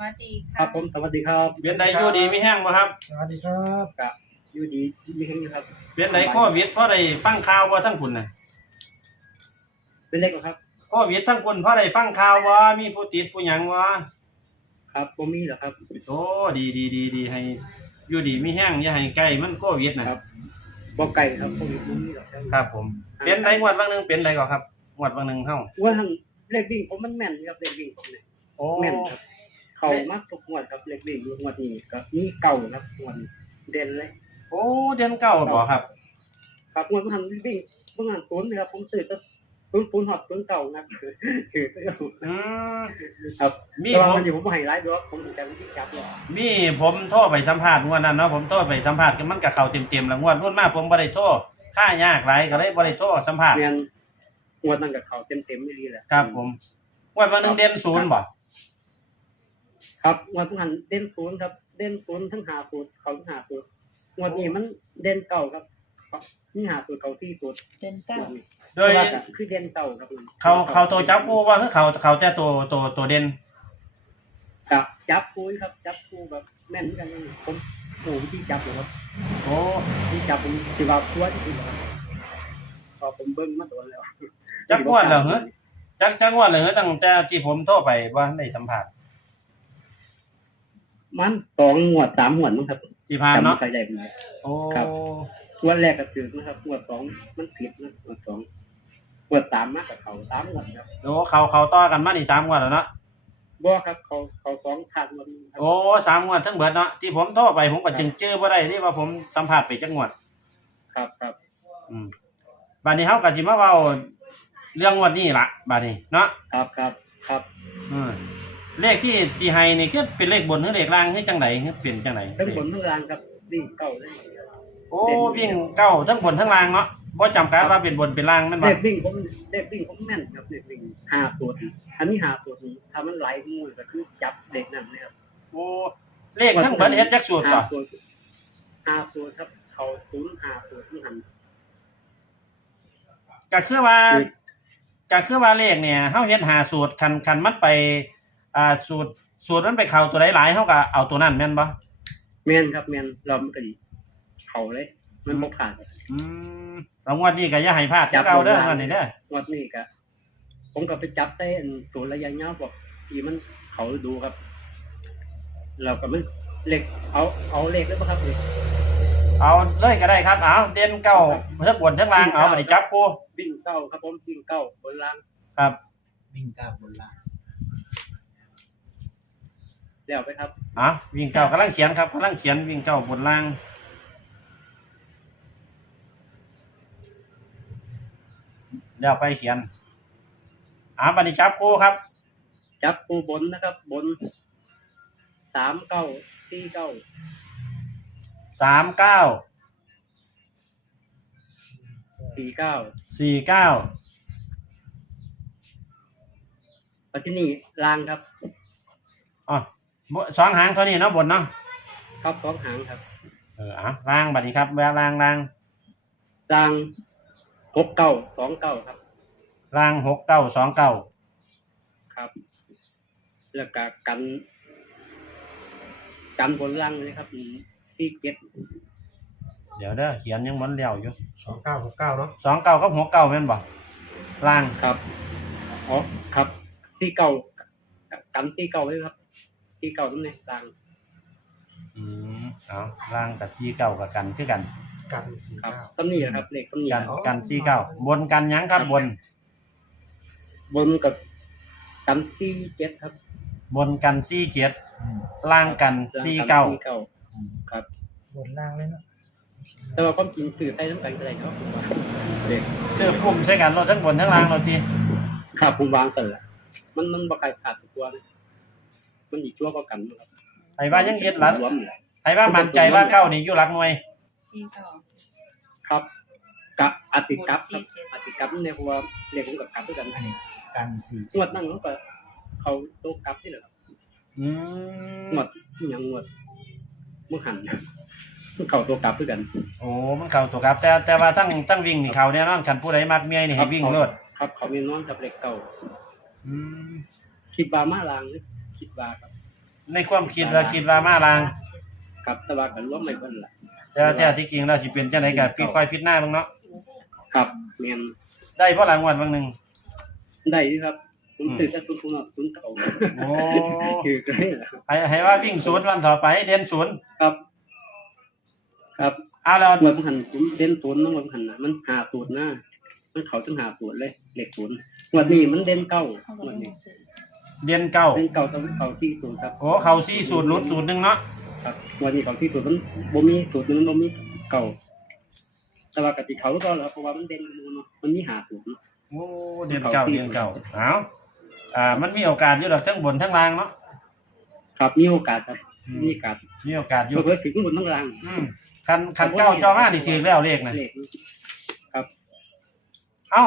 วัสดีคค่ะรับผมสวัสดีครับเปลี่ยนใดอยู่ดีมีแห้งบ่ครับสวัสดีครับกับอยู่ดีมีแค่นี้ครับเปลี่ยนใดโควิดเพราะได้ฟังข่าวว่าทั้งคุณน่ะเป็นเล็กเหรอครับ โควิดทั้งคุณเพราะได้ฟังข่าวว่ามีผู้ติดผู้หยังว่าครับผมมีเหรอครับ โอ้ดีดีดีดีให้อยู่ดีมีแห้งอย่าให้ใกล้มันโควิดน่ะครับ บอกไก่ครับผมมีผมมีเหรอครับครับผมเปลี่ยนใดงวดบางหนึงเปลี่ยนใดก่อนครับงวดบางหนึงเฮาว่าทางเลขวิ่งผมมันแม่นครับเลขวิ่งผมเนี่ย โอ้แม่นครับ เขามากทุกงวดครับเลขวิ่งอยู่งวดนี้ก็มีเก่าครับงวดเด่นเลย โอ้เดือนเก้าบ่ครับ ครับงวดมันทำวิ่งเมื่อวานศูนย์นะครับผมซื้อก็ศูนย์ศูนย์หอดศูนย์เก่านะครับคือคืออืมครับมีแต่ว่าผมมันอยู่ผมให้ไลฟ์ด้วยผมถึงจะวิธีจับเลยมีผมโทรไปสัมภาษณ์งวดนั้นเนาะผมโทรไปสัมภาษณ์กันมันก็เข้าเต็มๆแล้วงวดรุ่นมากผมบ่ได้โทรค่ายากหลายก็เลยบ่ได้โทรสัมภาษณ์เรียนงวดนั่นกับเขาเต็มเต็มๆไม่ดีแหละ ครับผมงวดบางหนึงเด่นศูนย์บ่ ครับงวดนั้นเด่นศูนย์ครับ เด่นศูนย์ทั้งหาสูตรเขาทั้งหาสูตรงวดนี้มันเด่นเก่าครับนี่หาสูตรเขาที่สูตรเดือนเก้าโดยแต่ว่าก็คือเด่นเก่าครับมันเขาเขาตัวจับคู่ว่าคือเขาเขาแต่ตัวตัวตัวเด่นครับจับคูครับ จับคูแบบแม่นเหมือนกันเลยผมโอ้ที่จับอยู่ครับโอ้ที่จับผมที่ว่าตัวที่สุดครับพอผมเบิ้งมาโดนแล้วจักงวดเหรอเหรอจักจักงวดเหรอเหรอตั้งแต่ที่ผมโทรไปว่าได้สัมภาษณ์ มันสองงวดสามงวดมั้งครับที่ผ่านจำเนาะไม่ค่อยได้ผมเลยโอ้ครับ งวดแรกก็ถือนะครับงวดสองมันผิดนะงวดสองงวดสามมากกับเขาสามงวดครับโอ้เขาเขาต่อกันมานี่สามงวดแล้วเนาะบ่ครับเขาเขาสองขาดงวดหนึ่งครับโอ้สามงวดทั้งเบิดเนาะที่ผมโทรไปผมก็จึงเจอบ่ได้ที่ว่าผมสัมภาษณ์ไปจักงวด ครับครับอืมบัดนี้เฮาก็สิมาเว้าเรื่องงวดนี้ล่ะบัดนี้เนาะครับครับครับอืม เลขที่ที่ให้นี่คือเป็นเลขบนหรือเลขล่างคือจังไดคือเป็นจังไดทั้งบนทั้งล่างครับวิ่งเก่าเลยโอ้วิ่งเก้าทั้งบนทั้งล่างเนาะบ่จำกัดว่าเป็นบนเป็นล่างแม่นบ่เด็กวิ่งผมเด็กวิ่งผมแม่นครับเด็กวิ่งหาตัวนี้อันนี้หาตัวนี้ถ้ามันไหลงูก็คือจับเด็กนั่นเลยครับโอ้เลขทั้งเบิดเฮ็ดจักสูตรหาก่อตัวหาตัวครับเขาศูนย์หาตัวที่หันก็คือว่าก็คือว่าเลขเนี่ยเฮาเฮ็ดหาสูตรคันคันมันไป อ่าสูตรสูตรมันไปเข้าตัวใดหลายเฮาก็เอาตัวนั้นแม่นบ่แม่นครับแม่นเรามันก็ดีเขาเลย มันบ่ขาดครับอืมแล้วงวดนี้ก็อย่าให้พลาดคือเก่าเด้องวดนี้เด้องวดนี้ก็ผมก็ไปจับได้อันศูนย์ระยะยาวบอกที่มันเขาดูครับเราก็มันเหล็กเอาเอาเหล็กได้ปะครับเหล็กเอาเลยก็ได้ครับเอาเด่นเก้าทั้งบนทั้งล่างเอามาดิจับกูวิ่งเก้าครับผมวิ่งเก้าบนล่างครับ วิ่งก้าวบนล่าง เดี๋ยวไปครับอะวิ่งเก้ากำลังเขียนครับกำลังเขียนวิ่งเก้าบนล่างเดี๋ยวไปเขียนอ่าบัดนี้จับกูครับ จับปูบนนะครับ บนสามเก้าสี่เก้าสามเก้าสี่เก้าสี่เก้าปัจจุบันล่างครับอ๋อ บ่สองหางเท่านี้เนาะบนเนาะครับสองหางครับเอออะล่างบัดนี้ครับแวะล่างล่างล่างหกเก้าสองเก้าครับ ล่างหกเก้าสองเก้าครับ แล้วก็กัน กันบนล่างเลยครับสี่เจ็ดเดี๋ยวเด้อเขียนยังมันเลี้ยวอยู่สองเก้าหกเก้าเนาะสองเก้ากับหกเก้าแม่นบ่ล่างครับอ๋อครับสี่เก้ากันสี่เก้าเลยครับ สี่เก้าตรงนี้ล่างอืมเอาล่างกับสี่เก้ากับกันคือกัน กันสี่ครับเก้า ต้นนี้นะครับเลขต้นนี้กันครับ กันสี่เก้าบนกันหยังครับบน บนกับกันสี่เจ็ดครับบนกันสี่เจ็ดอืมล่างกันสี่เก้าสี่เก้าอืมครับบนล่างเลยเนาะแต่ว่าความจริงสื่อใต้ทั้งกันอะไรเนาะผมว่าเด็กเสื้อปุ่มใช่กันเราทั้งบนทั้งล่างเราทีขาผมวางเสร็จแล้วมันมันบ่ใครขาดสักตัวเลย มันอีกชั่วก็กันนะครับไอ้ว่ายังเย็ดหลังรวมเลยไอ้ว่ามั่นใจว่าเก้านี่อยู่หลักหน่วย สี่เก้าครับกะอาติกับครับอาติกับเนี่ยเพราะว่าเรียกผมกับกับด้วยกันอันนี้กันสี่งวดนั่งเขาก็เขาโตะกับที่เหรอครับอืมงวดที่ยังงวดมึงหันเขาโตะกับด้วยกัน โอ้มันเข้าตัวครับ แต่แต่ว่าตั้งตั้งวิ่งนี่เขาแน่นอนคันผู้ใดมักเมียนี่ให้วิ่งเลิศครับ เขามีนอนกับเล็กเก่าอืมคิดบามาลางหรือ คิดบาครับในความคิดว่าคิดว่ามาลาง ครับแต่ว่ากันร่วมไม่เพิ่นล่ะแต่ว่าแท้ที่จริงเราสิเป็นจังไดก็พี่ค่อยพิจารณาเบิ่งเนาะครับแม่นได้บ่รางวัลบางหนึงได้อยู่ครับผมอืมตื่นแต่ตุ้นตุ้นตุ้นเก่าโอ้คือก็ได้ล่ะให้ให้ว่าวิ่งศูนย์วันต่อไปเด่นศูนย์ครับ ครับเอาแล้วเมื่อผมหันผมเด่นศูนย์ต้องเมื่อผมหันน่ะมันหาสูตรหน้ามันเขาต้องหาสูตรเลยเลขศูนย์งวันนี้มันเด่นเก้าเขางก็วันไม่นี้ ซื้อเด่นเก้าเด่นเก้าต้องเขาที่ศูนย์ครับโอ้เขาสี่สูตรหลุดสูตรหนึงเนาะครับงวันนี้เขาที่ศูนย์มันบ่มีสูตรมันบ่มีเก่า แต่ว่ากติเขาก็แล้วเพราะว่ามันเด่นมันเนาะมันมีหาสูตรเนาะ โอ้เด่นเก้าเด่นเก้าเอาอ่า มันมีโอกาสอยู่ดอกทั้งบนทั้งล่างเนาะครับมีโอกาสครับอืมมีโอกาสมีโอกาสอยู่เพื่อถึงบนทั้งล่างอืมคันคันเก้าจอมานี่ถือแล้วเลขนะเลขครับ เอ้า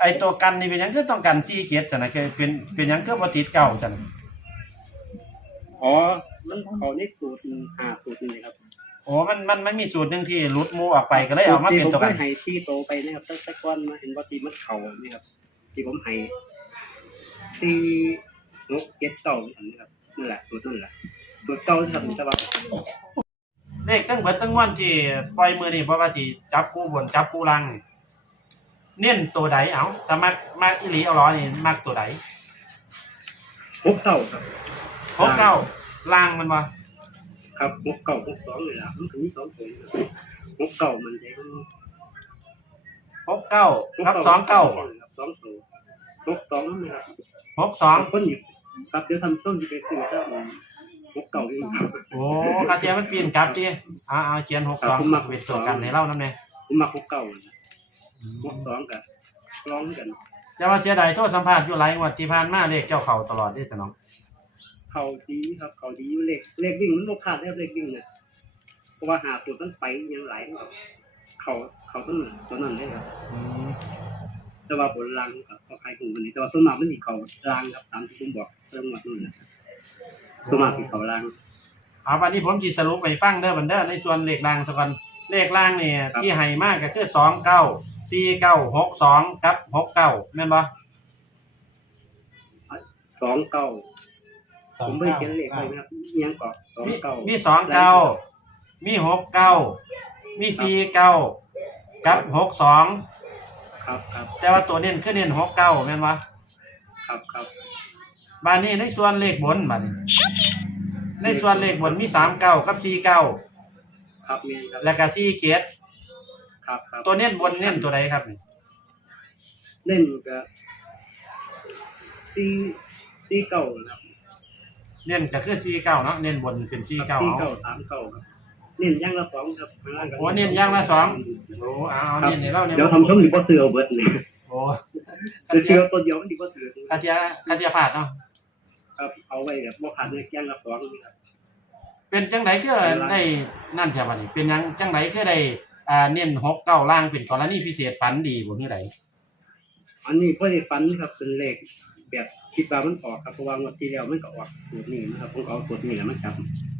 ไอตัวกันนี่เป็นหยังคือต้องกันสี่เกียรติสนะคือเป็นเป็นหยังคือบ่ติดเก้าจังอ๋อ มันเขาในสูตรหาสูตรนี่ครับโอ้มันมันมันมีสูตรหนึ่งที่หลุดหมูออกไปก็เลยเอามาเป็นตัวที่ผมกันเคยให้ที่โตไปนะครับตั้งแต่ก้อนมาเห็นว่าที่มันเข่านี่ครับที่ผมให้ที่นกเก็ดเต่าอันนี้ครับนั่นแหละสูตรนั่นแหละสูตรเก่าที่ทำแต่ว่าเลขทั้งเบิดทั้งมวลที่ปล่อยมือนี่เพราะว่าที่จับคู่บนจับคู่ล่างนี่ เน้นตัวใดเอาถ้ามักมักอีหลีเอาล้อนี่มักตัวใดหกเก่าครับหกเก้าล่างมันวะครับหกเก่าหกสองเลยล่ะมันถึงมีสองตัวนะครับหกเก่ามันจะมันหกเก้าครับสองเก้าครับสองตัวหกสองนั่นนะครับหกสองคนหยิบครับเดี๋ยวทำต้นจะไปซื้อเจ้าหกเก่าอีกครับโอ้คาเทียมันปีนกลับดิเอ่าเอาเขียนหกสองครับผมมักเป็นตัวกันในเล่าน้ำเนี่ยผมมาหกเก่านะ หกสองกับร้องกัน แต่ว่าเสียดายโทษสัมภาษณ์อยู่หลายงวดที่ผ่านมาเลขเจ้าเขาตลอดที่สนองเขาดีครับเขาดีอยู่เลขเลขวิ่งมันโลขาดได้เลขวิ่งเนี่ยเพราะว่าหาตัวต้นไปยังหลายครับเขาเขาต้นนั้นต้นนั้นเลยครับอืมแต่ว่าบนรางครับเขาขายของวันนี้แต่ว่าต้นมากมันมีเขารางครับตามที่ผมบอกเรื่องวัดนู่นนะต้นมากมีเขารางเอาวันนี้ผมจีสรุปไปฟังเด้อบันเด้อในส่วนเลขล่างสักก่อนเลขล่างเนี่ยครับที่ให้มากก็คือสองเก้า สี่เก้าหกสองกับหกเก้าแม่นบ่สองเก้าสอผงมไม่เก้าเขียนเลขไปนะครับเอียงก่อนสองมีเก้ามีสองเก้ามีหกเก้ามีสี่เก้ากับหกสองครับครับแต่ว่าตัวเน้นคือเน้นหกเก้าแม่นบ่ครับครับบานนี้ในส่วนเลขบนบานนี้ ในส่วนเลขบนมีสามเก้ากับสี่เก้าครับเมียนครับแล้วก็สี่เกียรติ ครับครับตัวเน้นบนเน้นตัวใดครับนี่เล่นกับสี่สี่เก้านะครับเน้นก็คือสี่เก้าเนาะเน้นบนเป็นสี่เก้าสี่เอา เก้าสามเก้าครับเน้นอย่างละสองครับข้างล่างก็โอ้เน้นอย่างละสอง โอ้เอาเอาเน้นให้เราเนี่ยเดี๋ยวทำช่องดีบ่เสือเอาเบิดเลยโอ้คือเสือตัวเดียวมันดีบ่เสือคาเทียคาเทียผาดเนาะครับเอาไว้แบบบ่ขาดเลยอย่างละสองนี่ครับ เป็นจังไดคือได้นั่นแถวบัดนี้เป็นหยังจังไดคือได้ อ่าเน้นหกเก้าล่างเป็นกรณีพิเศษฝันดีบ่คือไดอันนี้เพื่อได้ฟันครับเป็นเลขแบบคิดว่ามันออกครับเพราะว่างวดที่แล้วมันก็ออกสูตรนี้นะครับผมก็เอาสูตรนี้แหละมาจับ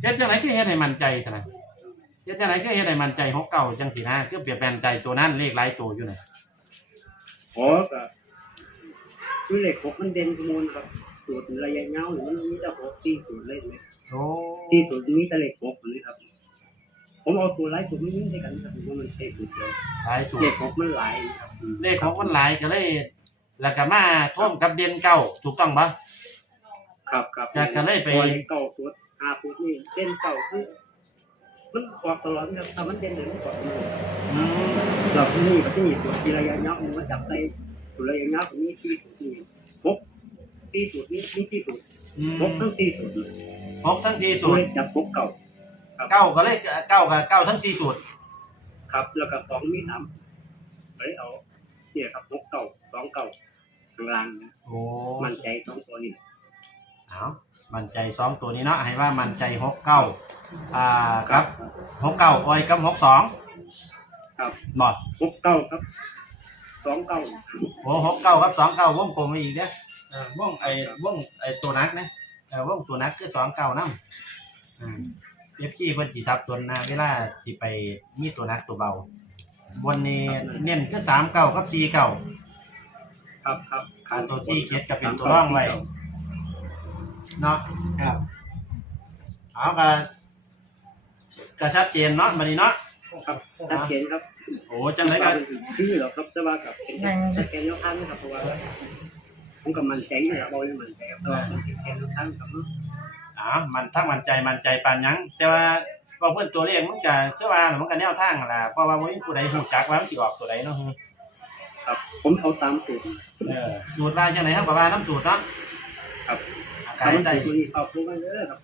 เฮ็ดจังไดคือเฮ็ดให้มั่นใจเท่านั้นเฮ็ดจังไดคือเฮ็ดให้มั่นใจหกเก้าจังสินะคือเปรียบแปลนใจตัวนั้นเลขหลายตัวอยู่น่ะอ๋อก็คือเลขหกมันเด่นขมูลครับสูตรระยะยาวนี่มันมีแต่หกที่สูตรเลยเนี่ยโอ้ที่สูตรมีแต่เลขหกนี่ครับ ผมเอาสูตรหลายสูตรไม่มีด้วยกันครับผมว่ามันใช่สูตรเดียวหลายสูเลตขรหกมันหลายครับอืมเลขของมันหลายก็เลยแล้วก็มาท่วมกับเดือนเก้าถูกต้องปะ ครับครับอยากจะเลยไปพอเลขเก่าสูตรห้าสูตรนี่เด่นเก่าคือมันออกตลอดนะครับถ้ามันเด่นเลยมันออกตลอดอืมเราที่นี่ก็ที่นี่ตัวที่ระยะยาวมันมาจับในตัวระยะยาวตรงนี้ที่สุดนี่หกที่สุดนี้นี่ที่สุดอืมหกทั้งที่สุดเลยหกทั้งสี่ตัสูวตรจับหกเก่า เก้าก็เลยเก้ากับเก้าทั้งสี่สูตรครับ แล้วก็สองมีสามเฮ้ยเอาเนี่ยครับหกเก่าสองเก่าข้างล่างนะโอ้มันใจสองตัวนี้เอามั่นใจสองตัวนี้เนาะให้ว่ามั่นใจหกเก้าอ่าครับหกเก้าออยกับหกสองครับบอดหกเก่าครับสองเก่าโอ้หกเก้ากับสองเก้าวงกลมมาอีกเด้อเออวงไอ้วงไอ้ตัวนักนะเออวงตัวนักคือสองเก้านั่อืม เอฟซีเพิ่นสิซับส่วนนะเวลาสิไปมีตัวนักตัวเบา บนนี้เน้นคือสามเก้ากับสี่เก้าครับครับอ่าตัวที่เก็ตก็เป็นตัวร่องไว้เนาะครับเอาก็ก็ชัดเจนเนาะบัดนี้เนาะครับชัดเจนครับโอ้จังไดก็คือหรอกครับแต่ว่ากับเป็นชัดเจนยกข้างนะครับเพราะว่าผมกับมันแสงนะครับเรามันแสงแต่ว่าชัดเจนยกข้างครับ อ๋อมันทั้งมั่นใจมั่นใจปานหยัง แต่ว่าว่าเพิ่นตัวเลขมันก็คือว่ามันก็แนวทางนั่นล่ะเพราะว่าบ่มีผู้ใดฮู้จักว่ามันสิออกตัวใดเนาะครับ ผมเอาตามสูตร เออสูตรว่าจังไดครับก็ว่าน้ำสูตรเนาะครับ ขายทำใส่สูตรนี้เอาทุกมาเลยครับ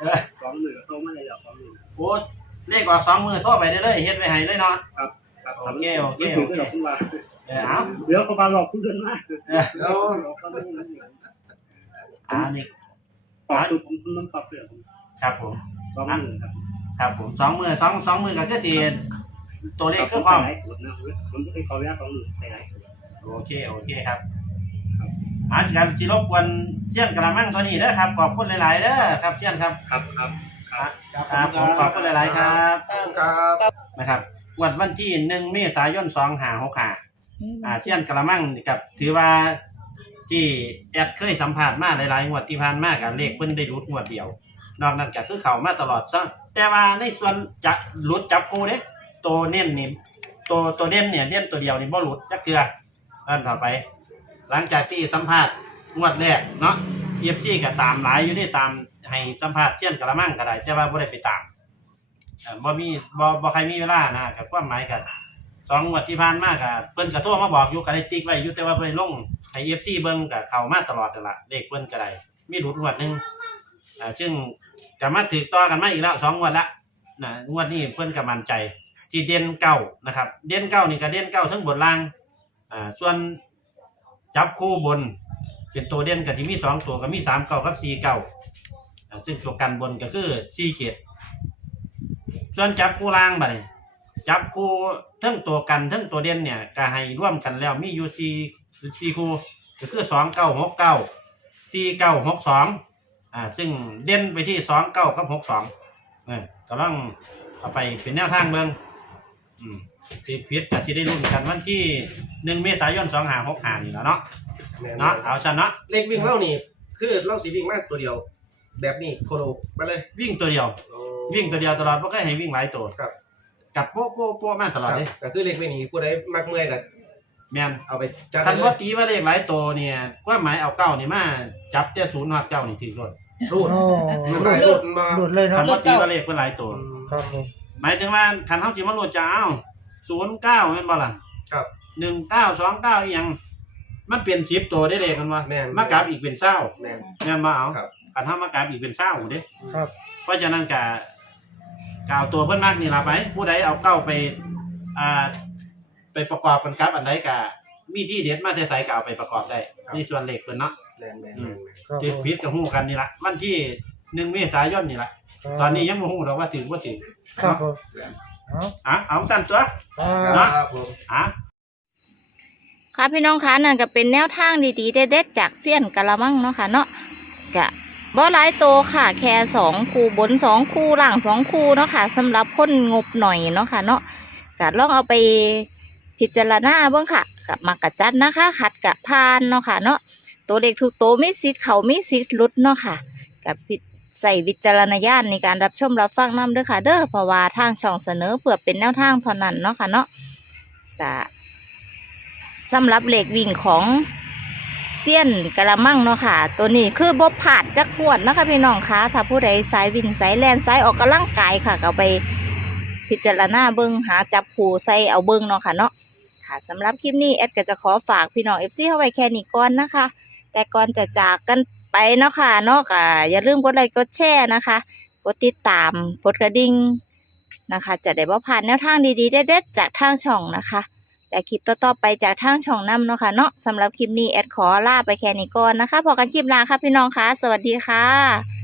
เออสองมือโตมาเลยหรอสองมือโอ้เลขออกสองมือโทั่วไปได้เลยเฮ็ดไว้ให้เลยเนาะ ครับโอเคโอเคโอเคหรอกคุณว่าเออเอาเดี๋ยวเขามาหลอกคุณเกินมากเออ แล้วเขาไม่อ่านี่ ปอกตัวผมมันปรับเปลี่ยนครับผม สองมือครับครับผมสองมือสองสองมือก็คือที่ตัวเลขคือพร้อม ผมจะไปขออนุญาตสองมือไปไหนโอเค โอเคครับอาจารย์จิรบกวนเชี่ยนกระมังเท่านี้เด้อครับ ขอบคุณหลาย ๆเด้อครับเชี่ยนครับ ครับครับครับผมขอบคุณหลาย ๆ ครับ ครับนะครับวันวันที่หนึ่งเมษายนสองหาหกหาอ่าเชี่ยนกระมังนี่กับถือว่า ที่แอดเคยสัมผัสมาหลายๆงวดที่ผ่านมากับเลขเพิ่นได้รุดงวดเดียวนอกนั้นก็คือเขามาตลอดซะแต่ว่าในส่วนจะรุดจับกูเด้ตัวเน้นนี่ตัวตัวเด่นเนี่ยเด่นตัวเดียวนี่บ่รุดจักเทื่อนั่นต่อไป หลังจากที่สัมภาษณ์งวดแรกเนาะเอฟซีก็ตามหลายอยู่นี่ตามให้สัมภาษณ์เช่นกระมังก็ได้แต่ว่าบ่ได้ไปตามเอ่อบ่มีบ่บ่ใครมีเวลานะกับความหมายกัน สองงวดที่ผ่านมาก็เพิ่นก็โทรมาบอกอยู่ก็ไดติ๊กไว้อยู่แต่ว่าได้ลงให้ FC เบิ่งก็เข้ามาตลอดนั่นละเลขเพิ่นก็ไดมีหลุดงวดหนึงอ่าซึ่งก็มาถือต่อกันมาอีกแล้วสองงวดละนะงวดนี้เพิ่นก็มั่นใจ ที่เด่นเก้านะครับ เด่นเก้านี่ก็เด่นเก้าทั้งบนล่างอ่าส่วนจับคู่บน เป็นตัวเด่นกับที่มีสองตัวก็มีสามเก้ากับสี่เก้าอ่าซึ่งตัวกันบนก็คือสี่เกียรส่วนจับคู่ล่างบัดนี้ จับคู่ทั้งตัวกันทั้งตัวเด่นเนี่ยก็ให้ร่วมกันแล้วมีอยู่สี่สี่คู่ก็คือสองเก้าหกเก้าสี่เก้าหกสองอ่าซึ่งเด่นไปที่สองเก้ากับหกสองเออก็ต้องเอาไปเป็นแนวทางเมืองอืมที่พิษก็ที่ได้รุ่นกันวันที่หนึ่งเมษายนสองหาหกหานี่แหล้วเนาะเนาะเอาชนะเลขวิ่งเล่านี่คือเล่าสีวิ่งมากตัวเดียว แบบนี้โคโลไปเลย วิ่งตัวเดียว วิ่งตัวเดียวตลอดไม่เคยให้วิ่งหลายตัวครับ กับโป๊ะโป๊ะโป๊ะมาตลอดเลยก็คือเลขวิ่งนี้ผู้ใดมักเมื่อยก็แมนเอาไปจัดคันเลว่ายตีว่าเลขหลายตัวเนี่ยความหมายเอาเก้านี่มาจับแต่ศูนย์หักเก้านี่ถือรถรูดโอ้รูดหลายรูดมาหลุดเลยคัเนาะนว่าตีว่าเลขเป็นหลายตัวครับผมหมายถึงว่าคันเขาจิมาโหลดจะเอาศูนย์เก้าแม่นบ่ล่ะครับหนึ่งเก้าสองเก้าอีหยังมันเปลี่ยนชิปตัวได้เลยกันว่าแม่นมากราบอีกเป็นเศร้าแม่นแม่นมาเอาครับคันถ้ามากราบอีกเป็นเศร้าเด้ครับ เพราะฉะนั้นกะ กล่าวตัวเพิ่นมากนี่ล่ะไป ผู้ใดเอาเก้าไปอ่าไปประกอบกันครับอันใดกะมีที่เด็ดมาแต่ใส่กเอาไปประกอบได้ในส่วนเหล็กเพิ่นเนาะแม่นแม่นแม่นแม่นครับถือผมพิษกับฮู้กันนี่ละวันที่หนึ่งเมษายนนี่ละตอนนี้ยังบ่ฮู้ดอกว่าถือบ่ถือครับผมเอาอะเอาสั้นตัว ครับ ครับผม อะ ค่ะพี่น้องคะนั่นก็เป็นแนวทางดีๆเด็ดๆจากเซียนกะละมังเนาะค่ะเนาะกะ บ่หลายโตวค่ะ แค่สองคู่บนสองคู่หล่างสองคู่เนาะค่ะสำหรับคนงบหน่อยเนาะค่ะเนาะกะลองเอาไปพิจารณาเบิ่งค่ะกับมากระจัดนะคะ ขัดกะพานเนาะค่ะเนาะตัวเลขทุกโตัวมีสิทธิ์เขาไมีสิทธิ์หลุดเนาะค่ะกับพิใส่วิจารณญาณในการรับชมรับฟังน้ำด้อค่ะ เด้อเพราะว่าทางช่องเสนอเพื่อเป็นแนวทางเท่านั้นเนาะค่ะเนาะกะสำหรับเหล็กวิ่งของ เซียนกระมังเนาะค่ะ ตัวนี้คือบบผาดจักขวดนะคะพี่น้องคะถ้าผู้ใดสายวิ่งสายแลนสายออกกำลังกายค่ะก็ไปพิจารณาเบิ้งหาจับคู่ใส่เอาเบิ้งเนาะค่ะเนาะค่ะสำหรับคลิปนี้แอดก็จะขอฝากพี่น้องเอฟซีเข้าไว้แค่นี้ก่อนนะคะ แต่ก่อนจะจากกันไปเนาะค่ะเนาะก็อย่าลืมกดไลค์กดแชร์นะคะ กดติดตามกดกระดิ่งนะคะ จะได้บ่ผ่านแนวทางดีๆเด็ดๆจากทางช่องนะคะ แต่คลิปต่อๆไปจากทางช่องน้ำเนาะค่ะเนาะสำหรับคลิปนี้แอดขอลาไปแค่นี้ก่อนนะคะพอกันคลิปหน้าค่ะพี่น้องคะสวัสดีค่ะ